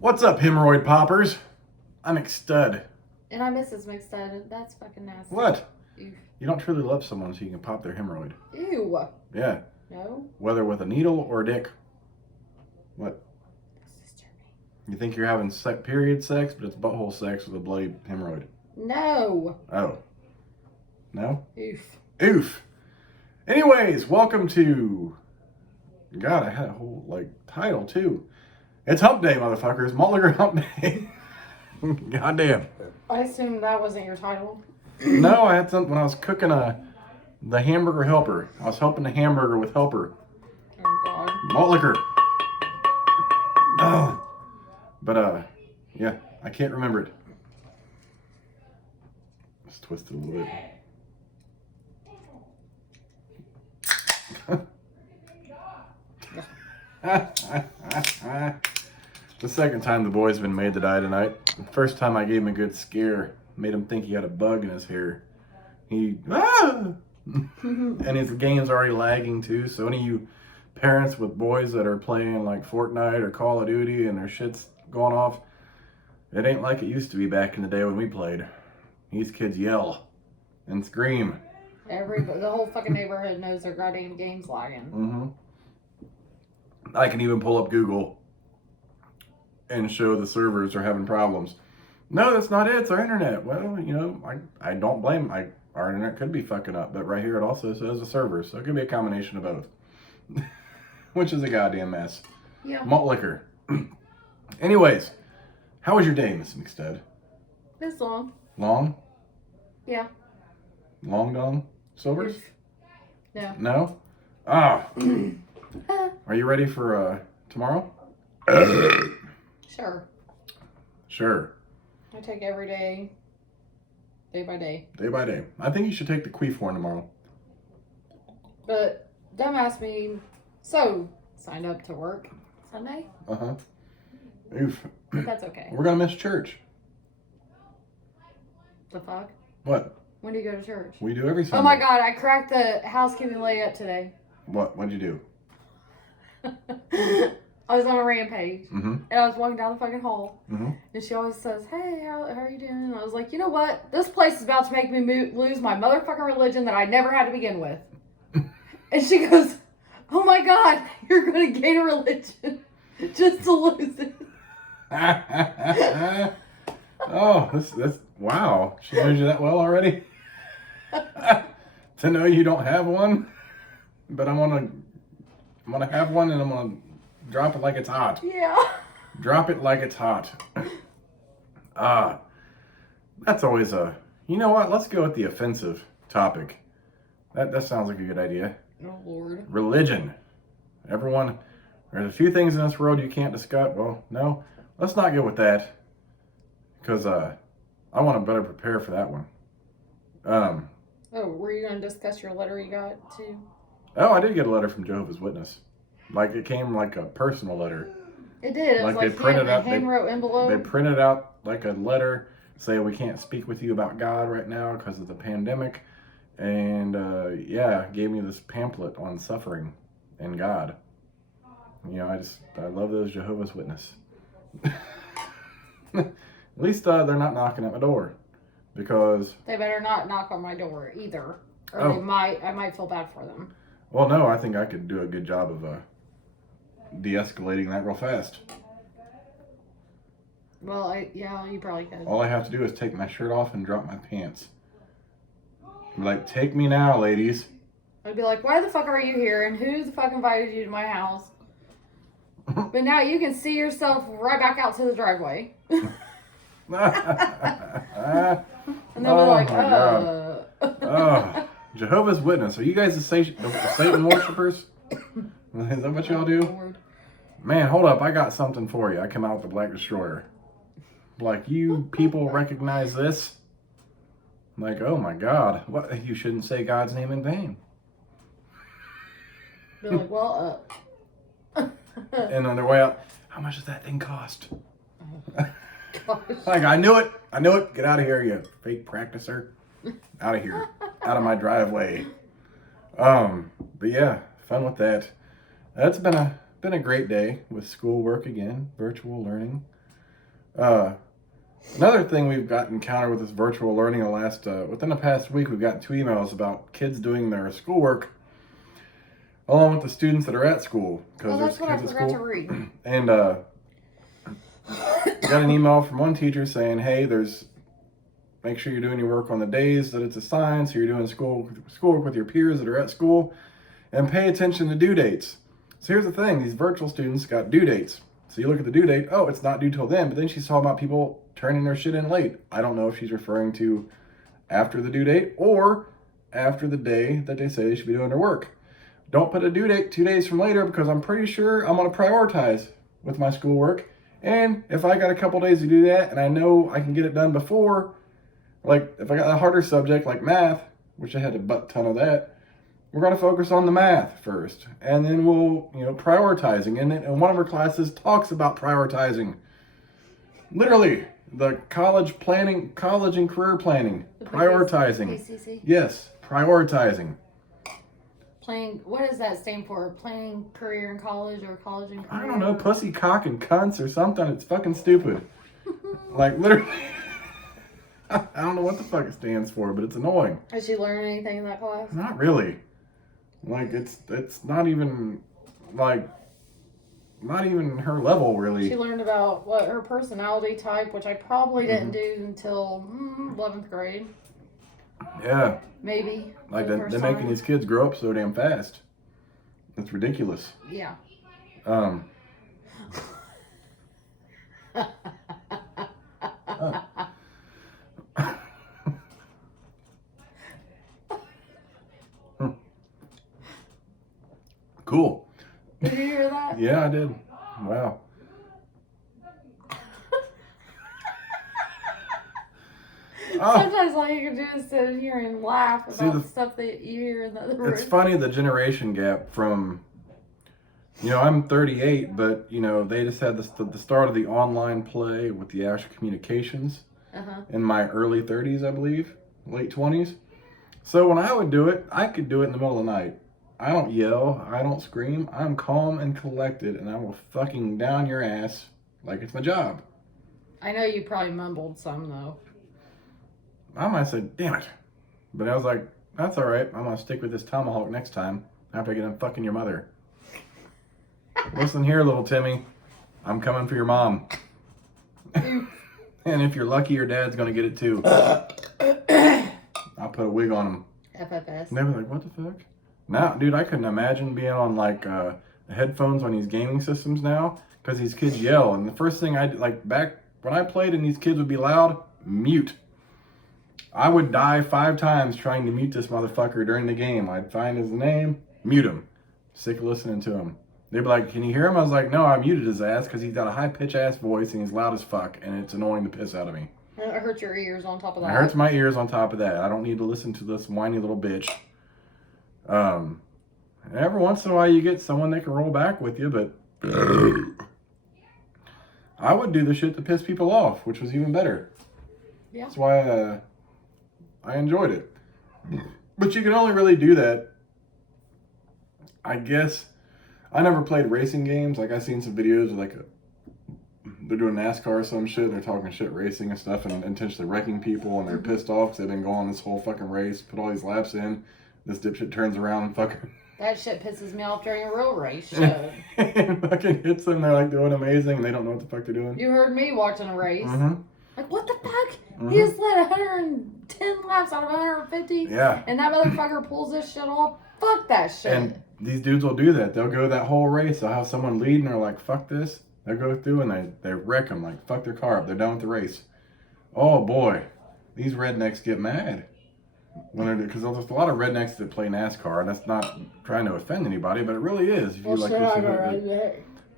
What's up, hemorrhoid poppers? I'm McStud. And I'm Mrs. McStud. That's fucking nasty. What? Ew. You don't truly love someone so you can pop their hemorrhoid. Ew. Yeah. No. Whether with a needle or a dick. What? This is Germany. You think you're having period sex, but it's butthole sex with a bloody hemorrhoid. No. Oh. No? Oof. Oof. Anyways, welcome to... God, I had a whole, title, too. It's Hump Day, motherfuckers. Malt Hump Day. Goddamn. I assume that wasn't your title. No, I had something when I was cooking the hamburger helper. I was helping the hamburger with helper. Oh, God. Malt liquor. But, yeah, I can't remember it. Let's twist it a little bit. The second time the boy's been made to die tonight. The first time I gave him a good scare. Made him think he had a bug in his hair. And his game's already lagging too. So any of you parents with boys that are playing like Fortnite or Call of Duty and their shit's going off, it ain't like it used to be back in the day when we played. These kids yell and scream. The whole fucking neighborhood knows their goddamn game's lagging. I can even pull up Google and show the servers are having problems. No, that's not it. It's our internet. Well, you know, I don't blame. Our internet could be fucking up, but right here it also says the servers, so it could be a combination of both, which is a goddamn mess. Yeah. Malt liquor. Anyways, how was your day, Miss McStud? It's long. Long? Yeah. Long dong? Silvers? No. No? Ah. Are you ready for tomorrow? Sure. Sure. I take every day by day. Day by day. I think you should take the queef horn tomorrow. But dumbass me, so signed up to work Sunday. Uh-huh. Oof. But that's okay. We're gonna miss church. The fuck? What? When do you go to church? We do every Sunday. Oh my God, I cracked the housekeeping lady up today. What'd you do? I was on a rampage. Mm-hmm. And I was walking down the fucking hall. Mm-hmm. And she always says, hey, how are you doing? And I was like, you know what? This place is about to make me lose my motherfucking religion that I never had to begin with. And she goes, oh my God, you're going to gain a religion just to lose it. Oh, that's wow. She knows you that well already? To know you don't have one? But I'm gonna have one and I'm gonna drop it like it's hot. Yeah. Drop it like it's hot. That's always you know what? Let's go with the offensive topic. That sounds like a good idea. Oh, Lord. Religion. Everyone, there's a few things in this world you can't discuss. Well, no, let's not go with that. Because I want to better prepare for that one. Oh, were you going to discuss your letter you got too? Oh, I did get a letter from Jehovah's Witness. Like, it came like a personal letter. It did. It was Like, they printed out, handwrote envelope. They printed out like a letter, say we can't speak with you about God right now because of the pandemic. And, yeah, gave me this pamphlet on suffering and God. You know, I love those Jehovah's Witness. At least they're not knocking at my door. Because... They better not knock on my door either. Or I might feel bad for them. Well, no, I think I could do a good job of de-escalating that real fast. Well, yeah, you probably could. All I have to do is take my shirt off and drop my pants. I'm like, take me now, ladies. I'd be like, why the fuck are you here? And who the fuck invited you to my house? But now you can see yourself right back out to the driveway. And they'll be like, oh, Jehovah's Witness. Are you guys the Satan worshippers? Is that what y'all do? Lord. Man, hold up. I got something for you. I come out with the Black Destroyer. Like, you people recognize this? Like, oh my God. What? You shouldn't say God's name in vain. They're like, well, And on their way out, how much does that thing cost? Gosh. Like, I knew it. Get out of here, you fake practicer. Out of here. Out of my driveway. But yeah, fun with that. That's been a great day with schoolwork again, virtual learning. Another thing we've got encountered with this virtual learning within the past week, we've gotten 2 emails about kids doing their schoolwork along with the students that are at school. Oh, that's what I forgot to read. And got an email from one teacher saying, hey, make sure you're doing your work on the days that it's assigned, so you're doing schoolwork with your peers that are at school, and pay attention to due dates. So here's the thing, these virtual students got due dates. So you look at the due date, oh, it's not due till then, but then she's talking about people turning their shit in late. I don't know if she's referring to after the due date or after the day that they say they should be doing their work. Don't put a due date 2 days from later, because I'm pretty sure I'm going to prioritize with my schoolwork. And if I got a couple days to do that and I know I can get it done before, like if I got a harder subject like math, which I had a butt ton of that, we're going to focus on the math first. And then we'll, prioritizing. And one of our classes talks about prioritizing. Literally, the college and career planning. Prioritizing. PCC? Yes, prioritizing. What does that stand for? Planning career in college or college and career? I don't know, pussy, cock, and cunts or something. It's fucking stupid. Like, literally. I don't know what the fuck it stands for, but it's annoying. Did she learn anything in that class? Not really. Like, it's not even, not even her level, really. She learned about her personality type, which I probably didn't do until 11th grade. Yeah. Maybe. Like, they're making these kids grow up so damn fast. It's ridiculous. Yeah. Cool. Did you hear that? Yeah, I did. Wow. Sometimes all you can do is sit here and laugh about stuff that you hear in the other room. It's funny, the generation gap from, I'm 38, but, they just had the start of the online play with the actual communications in my early 30s, I believe, late 20s. So when I would do it, I could do it in the middle of the night. I don't yell, I don't scream, I'm calm and collected, and I will fucking down your ass like it's my job. I know you probably mumbled some, though. I might say, damn it. But I was like, that's all right. I'm going to stick with this tomahawk next time after I get done fucking your mother. Listen here, little Timmy. I'm coming for your mom. And if you're lucky, your dad's going to get it too. I'll put a wig on him. FFS. And they were like, what the fuck? Now, dude, I couldn't imagine being on the headphones on these gaming systems now, because these kids yell. And the first thing back when I played and these kids would be loud, mute. I would die 5 times trying to mute this motherfucker during the game. I'd find his name, mute him. Sick of listening to him. They'd be like, can you hear him? I was like, no, I muted his ass because he's got a high-pitch ass voice and he's loud as fuck, and it's annoying the piss out of me. And it hurts your ears on top of that. It hurts my ears on top of that. I don't need to listen to this whiny little bitch. Every once in a while you get someone that can roll back with you, but I would do the shit to piss people off, which was even better. Yeah. That's why I enjoyed it. But you can only really do that, I guess. I never played racing games. Like, I've seen some videos of they're doing NASCAR or some shit, and they're talking shit racing and stuff and intentionally wrecking people, and they're pissed off because they've been going this whole fucking race, put all these laps in. This dipshit turns around and fucking... That shit pisses me off during a real race show. And fucking hits them. They're doing amazing, and they don't know what the fuck they're doing. You heard me watching a race. Mm-hmm. Like, what the fuck? He just led 110 laps out of 150? Yeah. And that motherfucker pulls this shit off? Fuck that shit. And these dudes will do that. They'll go that whole race. They'll have someone lead, and they're like, fuck this. They'll go through, and they wreck them. Like, fuck their car up. They're done with the race. Oh, boy. These rednecks get mad. Because there's a lot of rednecks that play NASCAR, and that's not trying to offend anybody, but it really is. If you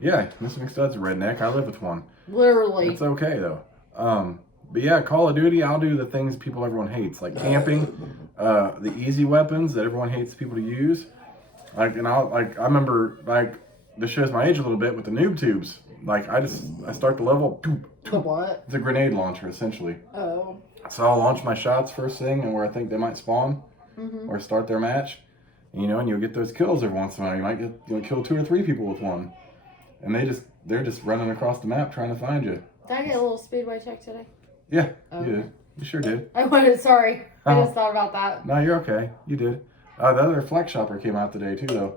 yeah, Mr. McStud's a redneck. I live with one. Literally. It's okay, though. But yeah, Call of Duty, I'll do the things everyone hates, like camping, the easy weapons that everyone hates people to use. I remember, this shows my age a little bit with the noob tubes. I start the level. The what? It's a grenade launcher, essentially. Oh. So I'll launch my shots first thing, and where I think they might spawn, or start their match, and you'll get those kills every once in a while. You'll kill 2 or 3 people with one, and they just they're just running across the map trying to find you. Did I get a little speedway check today? Yeah, Oh, you did. You sure did. I wasn't sorry. I Oh. just thought about that. No, you're okay. You did. The other flex shopper came out today too, though.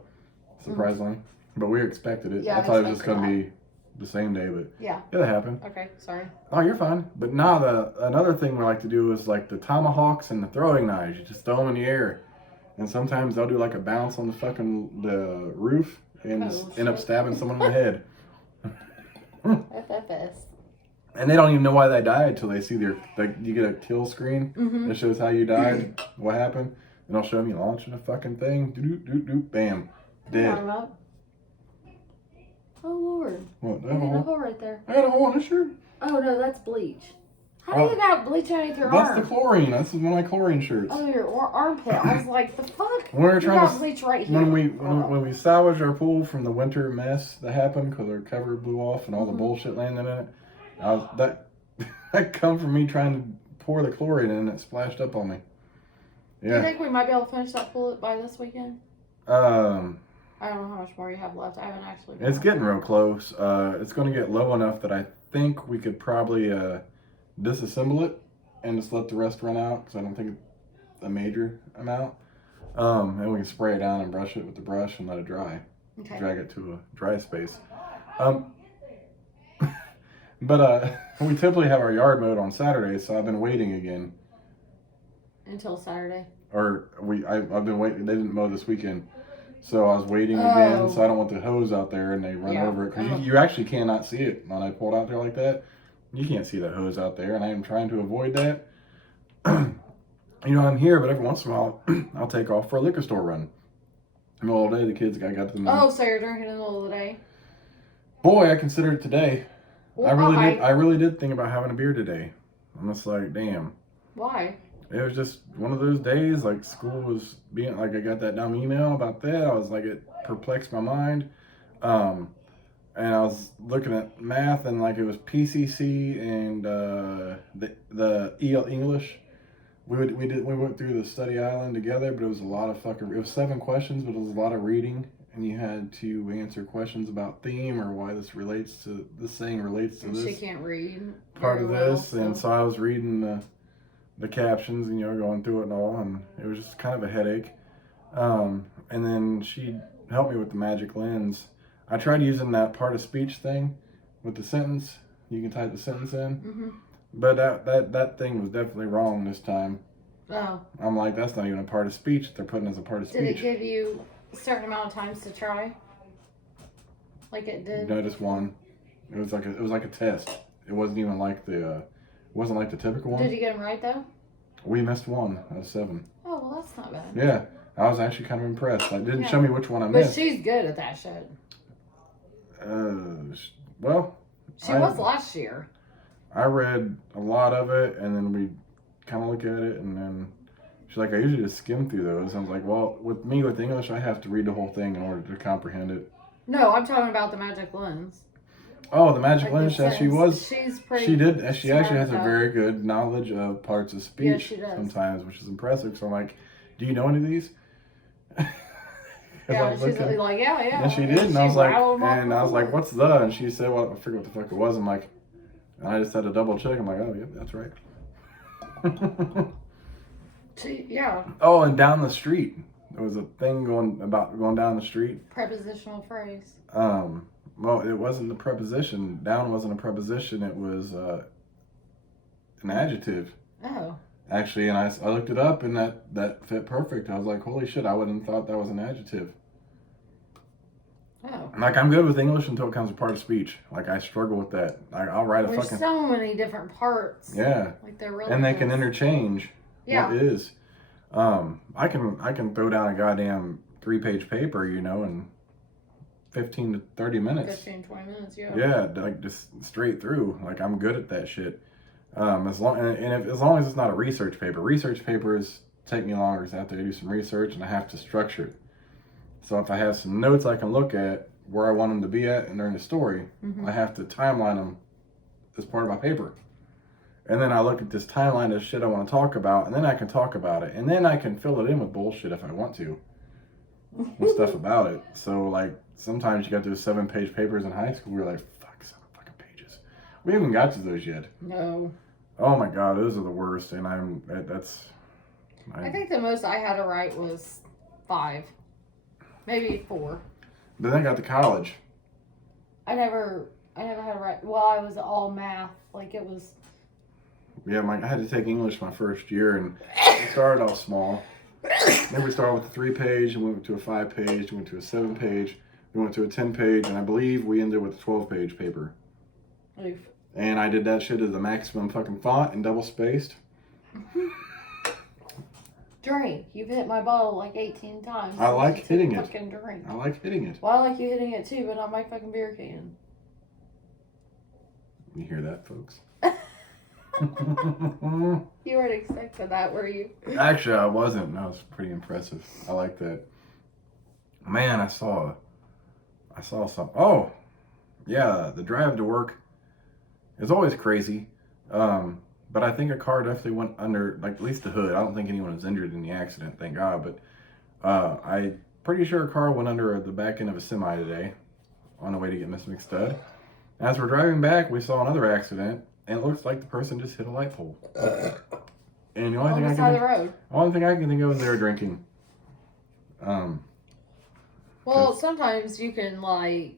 Surprisingly, but we expected it. Yeah, I thought it was just expected gonna be the same day, but Yeah. it happened. Okay, sorry. Oh, you're fine. But now another thing we like to do is like the tomahawks and the throwing knives. You just throw them in the air, and sometimes they'll do like a bounce on the roof and just end up stabbing someone in the head. FFS. And they don't even know why they died until they see you get a kill screen that shows how you died, what happened. And they'll show me launching a fucking thing, bam, dead. Oh Lord. What? You got a hole right there. I got a hole in this shirt. Oh no, that's bleach. How do you got bleach underneath your That's arm? the chlorine. That's one of my chlorine shirts. Oh, your armpit. I was like, the fuck? When we were trying got to bleach right here. when we salvaged our pool from the winter mess that happened because our cover blew off and all the bullshit landed in it, that come from me trying to pour the chlorine in and it splashed up on me. Do you think we might be able to finish that pool by this weekend? I don't know how much more you have left. I haven't actually. It's getting real close. It's going to get low enough that I think we could probably disassemble it and just let the rest run out because I don't think it's a major amount. And we can spray it down and brush it with the brush and let it dry. Okay. Drag it to a dry space. But we typically have our yard mowed on Saturdays, so I've been waiting again. Until Saturday. Or I've been waiting. They didn't mow this weekend, so I was waiting again. So I don't want the hose out there and they run over it because you actually cannot see it when I pulled out there like that. You can't see that hose out there, and I am trying to avoid that. I'm here, but every once in a while, I'll take off for a liquor store run. In the middle of the day, the kids got to the Oh, so you're drinking in the middle of the day? Boy, I considered it today. Well, I really did think about having a beer today. I'm just like, damn. Why? It was just one of those days, like school was being, like I got that dumb email about that. I was like, it perplexed my mind. And I was looking at math and like it was PCC and the EL English. We went through the study island together, but it was a lot of it was 7 questions, but it was a lot of reading. And you had to answer questions about theme or why this saying relates to this. She can't read part of this, and so I was reading the captions and going through it and all, and it was just kind of a headache. And then she helped me with the magic lens. I tried using that part of speech thing with the sentence. You can type the sentence in, but that thing was definitely wrong this time. Oh. I'm like, that's not even a part of speech that they're putting as a part of speech. Did it give you a certain amount of times to try? Like it did? No, just one. It was like a test. It wasn't even like the typical one. Did you get them right though? We missed 1 out of 7. Oh well, that's not bad. Yeah, I was actually kind of impressed. It didn't show me which one I missed. But she's good at that shit. Well, she was last year. I read a lot of it, and then we kind of look at it, and then she's like, I usually just skim through those. I was like, well, with English, I have to read the whole thing in order to comprehend it. No, I'm talking about the magic lens. Oh, the magic lens. Yeah, she was. She's pretty. She did. She actually has a very good knowledge of parts of speech. Yeah, she does. Sometimes, which is impressive. So I'm like, do you know any of these? Yeah, she's like, yeah. And she did, and I was like, what's the? And she said, well, I forget what the fuck it was. I'm like, and I just had to double check. I'm like, oh, yeah, that's right. Yeah. Oh, and down the street, there was a thing going down the street. Prepositional phrase. Well, it wasn't the preposition. Down wasn't a preposition. It was an adjective. Oh. Actually, and I looked it up, and that fit perfect. I was like, holy shit, I wouldn't have thought that was an adjective. Oh. Like, I'm good with English until it comes to part of speach. Like, I struggle with that. Like, I'll write There's so many different parts. Yeah. Like, they're really and they nice. can interchange. Yeah. What is. I can throw down a goddamn 3-page paper, in 15 to 30 minutes. 15, 20 minutes, yeah. Yeah, like, just straight through. Like, I'm good at that shit. As long as it's not a research paper. Research papers take me longer because I have to do some research and I have to structure it. So if I have some notes I can look at where I want them to be at and during the story, I have to timeline them as part of my paper. And then I look at this timeline of shit I want to talk about, and then I can talk about it. And then I can fill it in with bullshit if I want to. With stuff about it. So, like, sometimes you got those 7-page papers in high school where you're like, We haven't got to those yet. No. Oh my god, those are the worst. And I think the most I had to write was 5. Maybe 4. Then I got to college. I never had to write. Well, I was all math. Like it was. Yeah, I had to take English my first year, and we started off small. Then we started with a 3-page, and went to a 5-page, went to a 7-page, we went to a 10-page, and I believe we ended with a 12-page paper. Oof. And I did that shit as the maximum fucking font and double spaced. Drink. You've hit my bottle like 18 times. I like hitting it. Fucking drink. I like hitting it. Well, I like you hitting it too, but not my fucking beer can. You hear that, folks? You weren't expecting that, were you? Actually, I wasn't. That was pretty impressive. I like that. Man, I saw something. Oh, yeah, the drive to work is always crazy. But I think a car definitely went under, like, at least the hood. I don't think anyone was injured in the accident, thank God. But I'm pretty sure a car went under the back end of a semi today on the way to get Miss McStud. As we're driving back, we saw another accident, and it looks like the person just hit a light pole. And the only On thing the side of the road. only thing I can think of is they were drinking. Well, sometimes you can like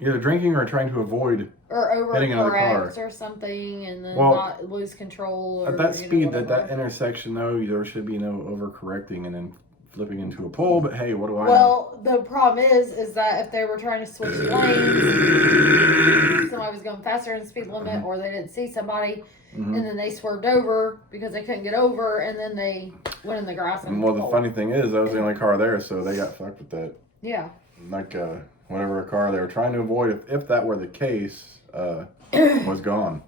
Either drinking or trying to avoid or hitting another car. overcorrect or something, and then Well, not lose control. Or, at that speed, whatever. that intersection, though, there should be no overcorrecting and then flipping into a pole. But hey, what do I know? Well, the problem is that if they were trying to switch lanes, somebody was going faster than the speed limit, or they didn't see somebody, and then they swerved over because they couldn't get over, and then they went in the grass. And Well, the funny thing is, that was the only car there, so they got fucked with that. Yeah. Like, whatever car they were trying to avoid, if that were the case, was gone.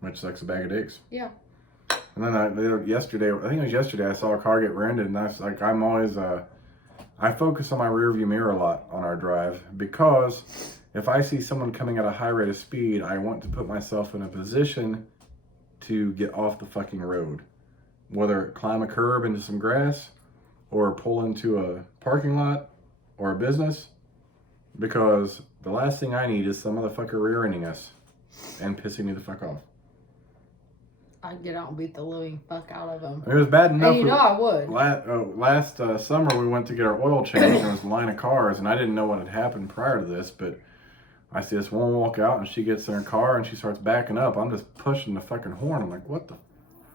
Which sucks a bag of dicks. Yeah. And then yesterday, I think it was yesterday, I saw a car get rear-ended, and that's like, I'm always, I focus on my rearview mirror a lot on our drive, because if I see someone coming at a high rate of speed, I want to put myself in a position to get off the fucking road. Whether climb a curb into some grass, or pull into a parking lot, or a business, because the last thing I need is some motherfucker rear-ending us and pissing me the fuck off. I'd get out and beat the living fuck out of them. It was bad enough. And I would. Last summer we went to get our oil changed, and there was a line of cars, and I didn't know what had happened prior to this, but I see this woman walk out, and she gets in her car, and she starts backing up. I'm just pushing the fucking horn. I'm like, what the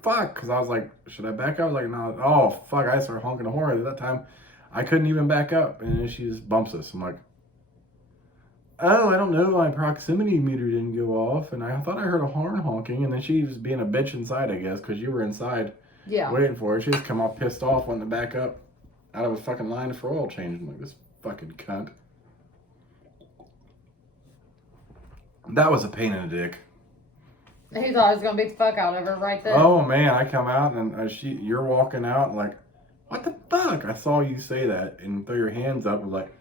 fuck? Because I was like, should I back up? I was like, no. Oh, fuck. I started honking the horn. At that time, I couldn't even back up, and then she just bumps us. I'm like, oh, I don't know, my proximity meter didn't go off, and I thought I heard a horn honking, and then she was being a bitch inside, I guess, because you were inside waiting for her. She just come all pissed off, wanting to back up out of a fucking line for oil change. I'm like, this fucking cunt. That was a pain in the dick. He thought I was going to beat the fuck out of her right then. Oh, man, I come out, and you're walking out, and like, what the fuck? I saw you say that, and throw your hands up, and like,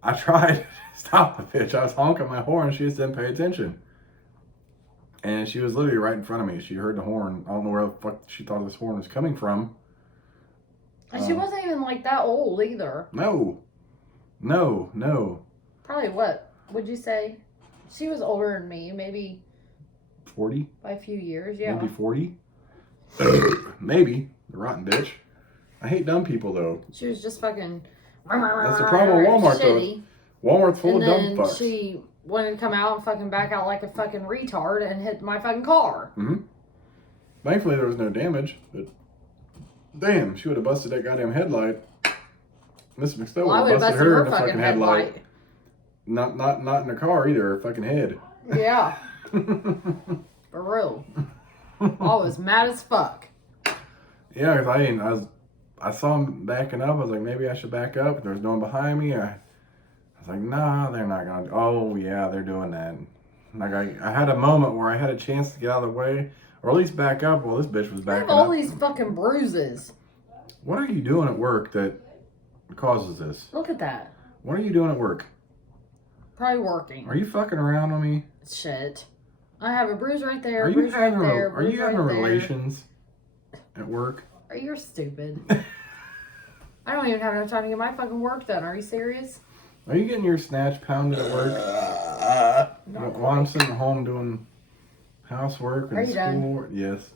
I tried to stop the bitch. I was honking my horn. She just didn't pay attention. And she was literally right in front of me. She heard the horn. I don't know where the fuck she thought this horn was coming from. And she wasn't even like that old either. No. Probably what? Would you say? She was older than me. Maybe 40? by a few years, yeah. Maybe 40? Maybe. The rotten bitch. I hate dumb people, though. She was just fucking... That's the problem with Walmart, shitty. though. Walmart's full And of dumb then fucks. she wanted to come out and fucking back out like a fucking retard and hit my fucking car. Mm-hmm. Thankfully, there was no damage, but damn, she would have busted that goddamn headlight. Miss McStowe would have busted her in the fucking headlight. Not in the car either, her fucking head. Yeah. For real. I was mad as fuck. Yeah, because I saw him backing up. I was like, maybe I should back up. There was no one behind me. I was like, nah, they're not going to. Oh, yeah, they're doing that. Like, I had a moment where I had a chance to get out of the way, or at least back up. Well, this bitch was I backing have all up. these fucking bruises. What are you doing at work that causes this? Look at that. What are you doing at work? Probably working. Are you fucking around on me? Shit. I have a bruise right there. Are you bruise having right there, are you bruise having right there. relations at work? You're stupid. I don't even have enough time to get my fucking work done. Are you serious? Are you getting your snatch pounded at work? while I'm sitting at home doing housework and schoolwork. Yes.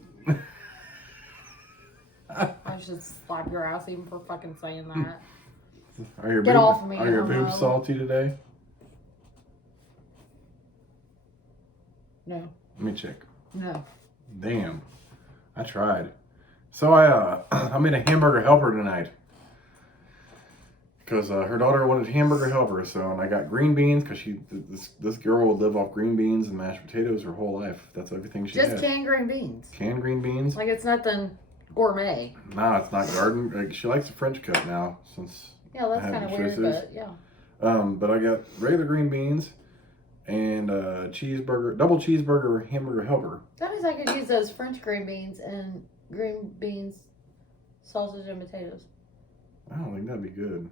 I should slap your ass even for fucking saying that. Get off of me. Are your boobs salty today? No. Let me check. No. Damn. I tried. So I made a hamburger helper tonight. Because her daughter wanted hamburger helper, and I got green beans because this girl would live off green beans and mashed potatoes her whole life. That's everything she had. Just canned green beans. Canned green beans. Like it's nothing gourmet. No, it's not garden. Like, she likes the French cut now since. Yeah, that's kind of weird, but yeah. But I got regular green beans and double cheeseburger hamburger helper. That means I could use those French green beans and green beans, sausage and potatoes. I don't think that'd be good.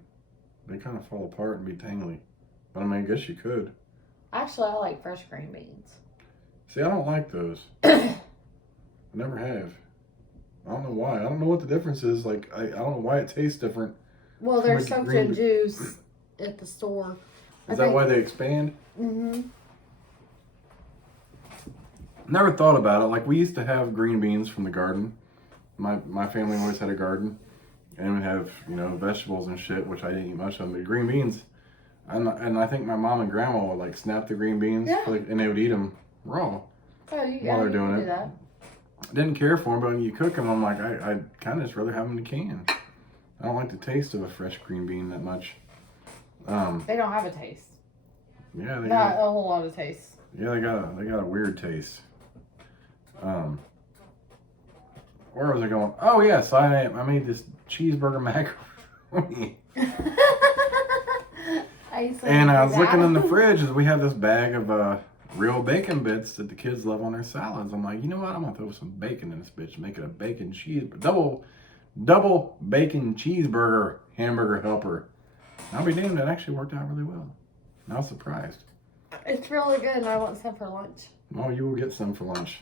They kind of fall apart and be tangly. But I mean, I guess you could. Actually, I like fresh green beans. See, I don't like those. I never have. I don't know why. I don't know what the difference is. Like, I don't know why it tastes different. Well, they're soaked in juice at the store. Is that why they expand? Mm-hmm. Never thought about it. Like, we used to have green beans from the garden. My family always had a garden. And we have, vegetables and shit, which I didn't eat much of. But green beans, and I think my mom and grandma would, like, snap the green beans. Yeah. And they would eat them raw while they're doing it. That. I didn't care for them, but when you cook them, I'm like, I'd kind of just rather have them in a can. I don't like the taste of a fresh green bean that much. They don't have a taste. Yeah, Not a whole lot of taste. Yeah, they got a weird taste. Where was I going? Oh yes, I made this cheeseburger macaroni. And I was looking in the fridge as we have this bag of real bacon bits that the kids love on their salads. I'm like, you know what? I'm gonna throw some bacon in this bitch, make it a bacon double bacon cheeseburger hamburger helper. I'll be damned, it actually worked out really well. I was surprised. It's really good, and I want some for lunch. Oh, you will get some for lunch.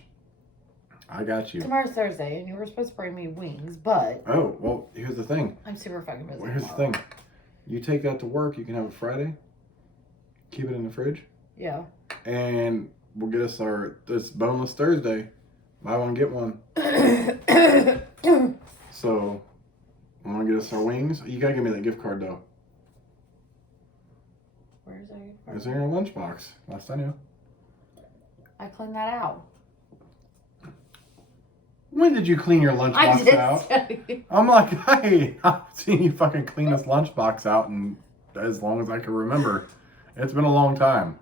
I got you. Tomorrow's Thursday, and you were supposed to bring me wings, but... Oh, well, here's the thing. I'm super fucking busy. Well, here's the thing. You take that to work, you can have it Friday. Keep it in the fridge. Yeah. And we'll get us this boneless Thursday. Buy one, get one. So, I'm going to get us our wings. You got to give me that gift card, though. Where's that gift card? It's in your lunchbox. Last I knew. I cleaned that out. When did you clean your lunchbox out? I'm like, hey, I've seen you fucking clean this lunchbox out and as long as I can remember. It's been a long time.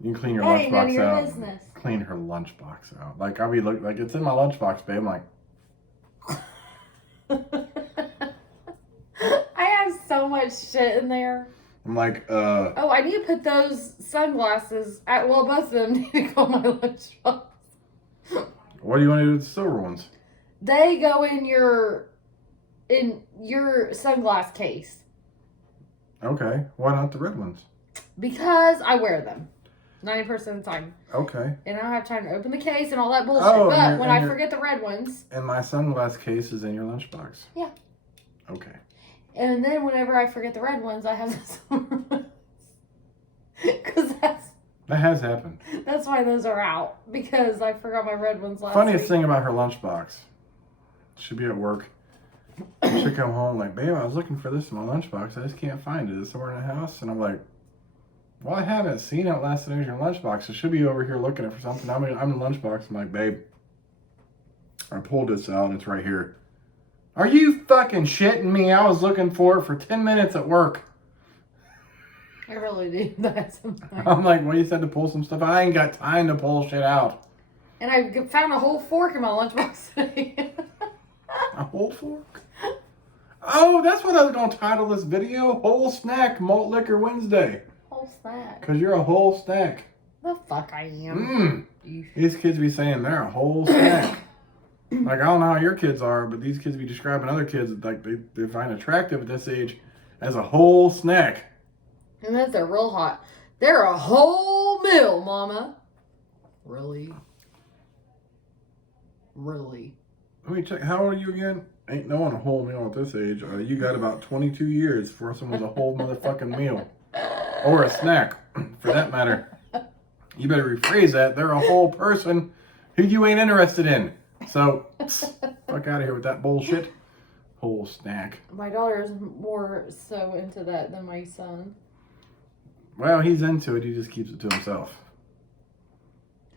You can clean your lunchbox out. Business. Clean her lunchbox out. Like, I'll be like, it's in my lunchbox, babe. I'm like, I have so much shit in there. I'm like, Oh, I need to put those sunglasses both of them need to go in my lunchbox. what do you want to do with the silver ones? They go in your sunglass case. Okay. Why not the red ones? Because I wear them 90% of the time. Okay. And I don't have time to open the case and all that bullshit. Oh, but when I forget the red ones. And my sunglass case is in your lunchbox. Yeah. Okay. And then whenever I forget the red ones, I have the silver ones. Because that has happened. That's why those are out. Because I forgot my red ones last Funniest week. thing about her lunchbox. She'll be at work. She'll come home like, babe, I was looking for this in my lunchbox. I just can't find it. It's somewhere in the house. And I'm like, well, I haven't seen it last time in your lunchbox. So she'll be over here looking at for something. I'm in the lunchbox. I'm like, babe, I pulled this out and it's right here. Are you fucking shitting me? I was looking for it for 10 minutes at work. I really do that sometimes. I'm like, well, you said to pull some stuff. I ain't got time to pull shit out. And I found a whole fork in my lunchbox today. A whole fork? Oh, that's what I was going to title this video. Whole snack, Malt Liquor Wednesday. Whole snack. Because you're a whole snack. The fuck I am. These kids be saying they're a whole snack. Like, I don't know how your kids are, but these kids be describing other kids like they find attractive at this age as a whole snack. Unless they're real hot. They're a whole meal, mama. Really? Really? Let me check. How old are you again? Ain't no one a whole meal at this age. You got about 22 years before someone's a whole motherfucking meal. Or a snack, for that matter. You better rephrase that. They're a whole person who you ain't interested in. So, fuck out of here with that bullshit. Whole snack. My daughter is more so into that than my son. Well, he's into it. He just keeps it to himself.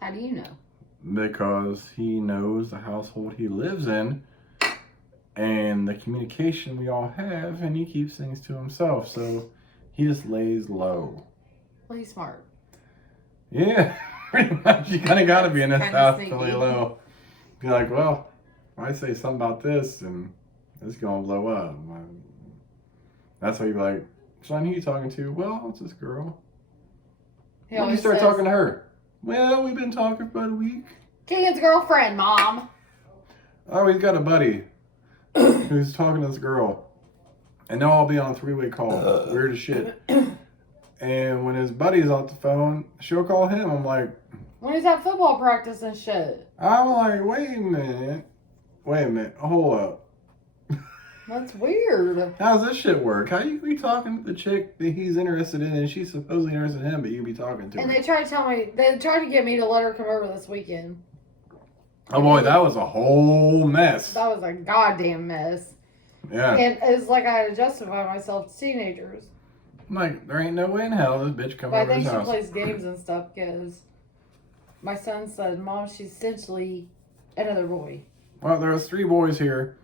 How do you know? Because he knows the household he lives in and the communication we all have, and he keeps things to himself. So he just lays low. Well, he's smart. Yeah, pretty much. You kind of got to be in this Kinda house sneaky. to lay low. Be like, well, I say something about this, and it's going to blow up. That's how you be like, son, who you talking to? Well, it's this girl. He When did you always start says, talking to her? Well, we've been talking for about a week. Keegan's girlfriend, Mom. Oh, he's got a buddy who's talking to this girl. And they'll all be on a 3-way call. Weird as shit. And when his buddy's off the phone, she'll call him. I'm like, When he's at football practice and shit. wait a minute. Hold up. That's weird. How's this shit work? How you be talking to the chick that he's interested in and she's supposedly interested in him, but you be talking to And her? they tried to get me to let her come over this weekend. Oh boy, that was a whole mess. That was a goddamn mess. Yeah. And it's like I had to justify myself to teenagers. I'm like, there ain't no way in hell this bitch come But I over think his she house. plays games and stuff because my son said, Mom, she's essentially another boy. Well, there was 3 boys here,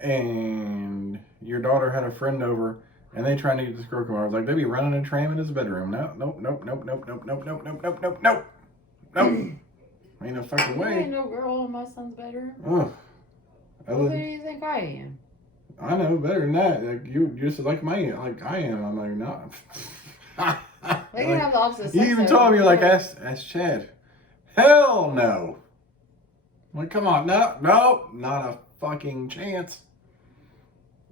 and your daughter had a friend over, and they trying to get this girl come over. I was like, they be running a tram in his bedroom. Nope. Ain't no fucking There ain't way. no girl in my son's bedroom. Ugh. Who do you think I am? I know better than that. Like you're just like I am. I'm like, no. They can have the opposite You sex. even though. told me, you're like, ask Chad. Hell no. I'm like, come on, no, not a fucking chance.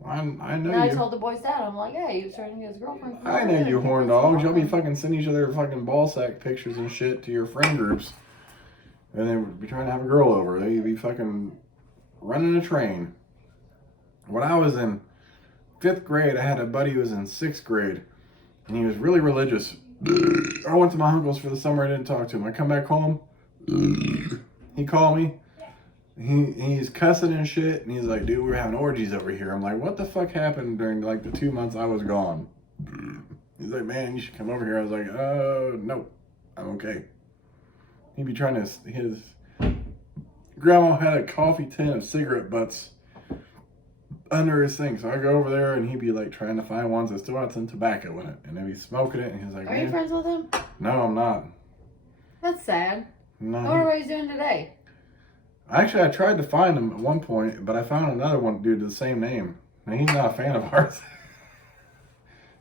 I know And I you. told the boy's dad, I'm like, hey, he was trying to get his girlfriend. I know you horn dogs. Y'all be fucking sending each other fucking ball sack pictures and shit to your friend groups. And then be trying to have a girl over. They be fucking running a train. When I was in 5th grade, I had a buddy who was in 6th grade. And he was really religious. I went to my uncle's for the summer. I didn't talk to him. I come back home. He called me. He's cussing and shit. And he's like, dude, we're having orgies over here. I'm like, what the fuck happened during like the 2 months I was gone? He's like, man, you should come over here. I was like, no, I'm okay. He'd be trying to, his grandma had a coffee tin of cigarette butts under his thing. So I go over there and he'd be like trying to find ones that still had some tobacco in it. And then he's smoking it and he's like, Are you man, friends with him? no, I'm not. That's sad. No, I wonder what he's doing today. Actually, I tried to find him at one point, but I found another one dude with the same name. And he's not a fan of ours.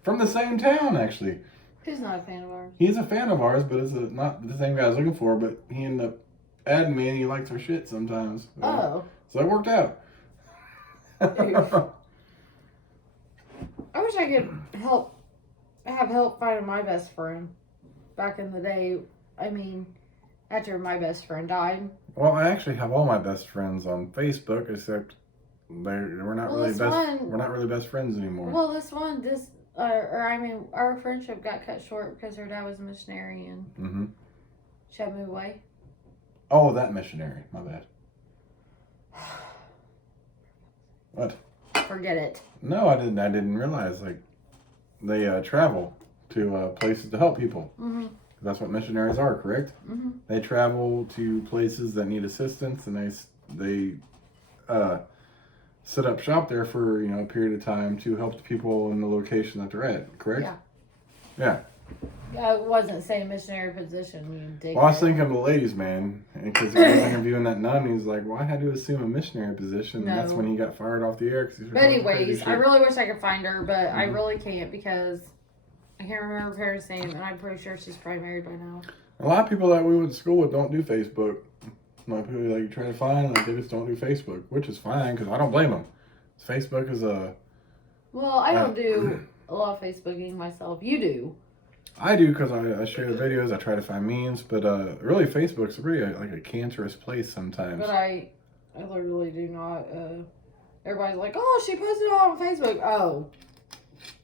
From the same town, actually. Who's not a fan of ours? He's a fan of ours, but it's not the same guy I was looking for. But he ended up adding me, and he likes our shit sometimes. Oh. So it worked out. I wish I could have help finding my best friend. Back in the day, I mean, after my best friend died. Well, I actually have all my best friends on Facebook, except we're not really best friends anymore. Well, our friendship got cut short because her dad was a missionary and she had to move away. Oh, that missionary. My bad. What? Forget it. No, I didn't. I didn't realize they travel to places to help people. Mm-hmm. That's what missionaries are, correct? Mm-hmm. They travel to places that need assistance, and they set up shop there for a period of time to help the people in the location that they're at. Correct? Yeah. Yeah. Yeah, it wasn't saying missionary position. You dickhead. Well, I was thinking of the ladies' man, because he was interviewing that nun. He's like, "Well, I had to assume a missionary position." No. And that's when he got fired off the air. But anyways, I really wish I could find her, but I Mhm. really can't because I can't remember her parents' name, and I'm pretty sure she's probably married by now. A lot of people that we went to school with don't do Facebook. A lot of people you try to find, they just don't do Facebook, which is fine because I don't blame them. Facebook is a. Well, I don't do a lot of Facebooking myself. You do. I do because I share the videos. I try to find memes, but really Facebook's really a cancerous place sometimes. But I literally do not. Everybody's like, "Oh, she posted it on Facebook." Oh,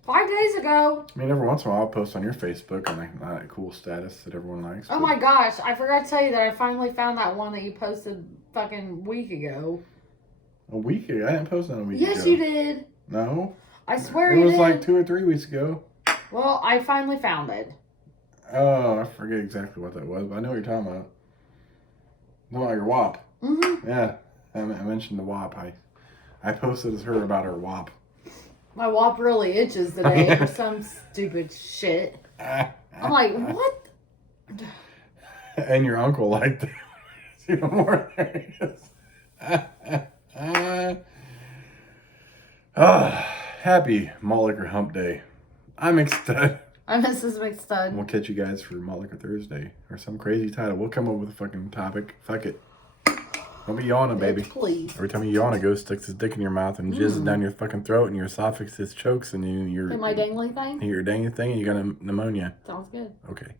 5 days ago. I mean, every once in a while I'll post on your Facebook on a cool status that everyone likes. Oh my gosh, I forgot to tell you that I finally found that one that you posted fucking week ago. A week ago? I didn't post that a week ago. Yes, you did. No. I swear it you was did. like 2 or 3 weeks ago. Well, I finally found it. Oh, I forget exactly what that was, but I know what you're talking about. No, your WAP. Mm-hmm. Yeah, I mentioned the WAP. I posted as her about her WAP. My WAP really itches today for some stupid shit. I'm like, what? And your uncle liked it. Even more hilarious. Happy Malt Liquor Hump Day. I'm excited. I'm Mrs. McStud. We'll catch you guys for Malt Liquor Thursday or some crazy title. We'll come up with a fucking topic. Fuck it. Don't be yawning, baby. Please. Every time you yawn, a ghost sticks his dick in your mouth and jizzes down your fucking throat, and your esophagus chokes, and you're In my dangly thing? your dangly thing, and you got pneumonia. Sounds good. Okay.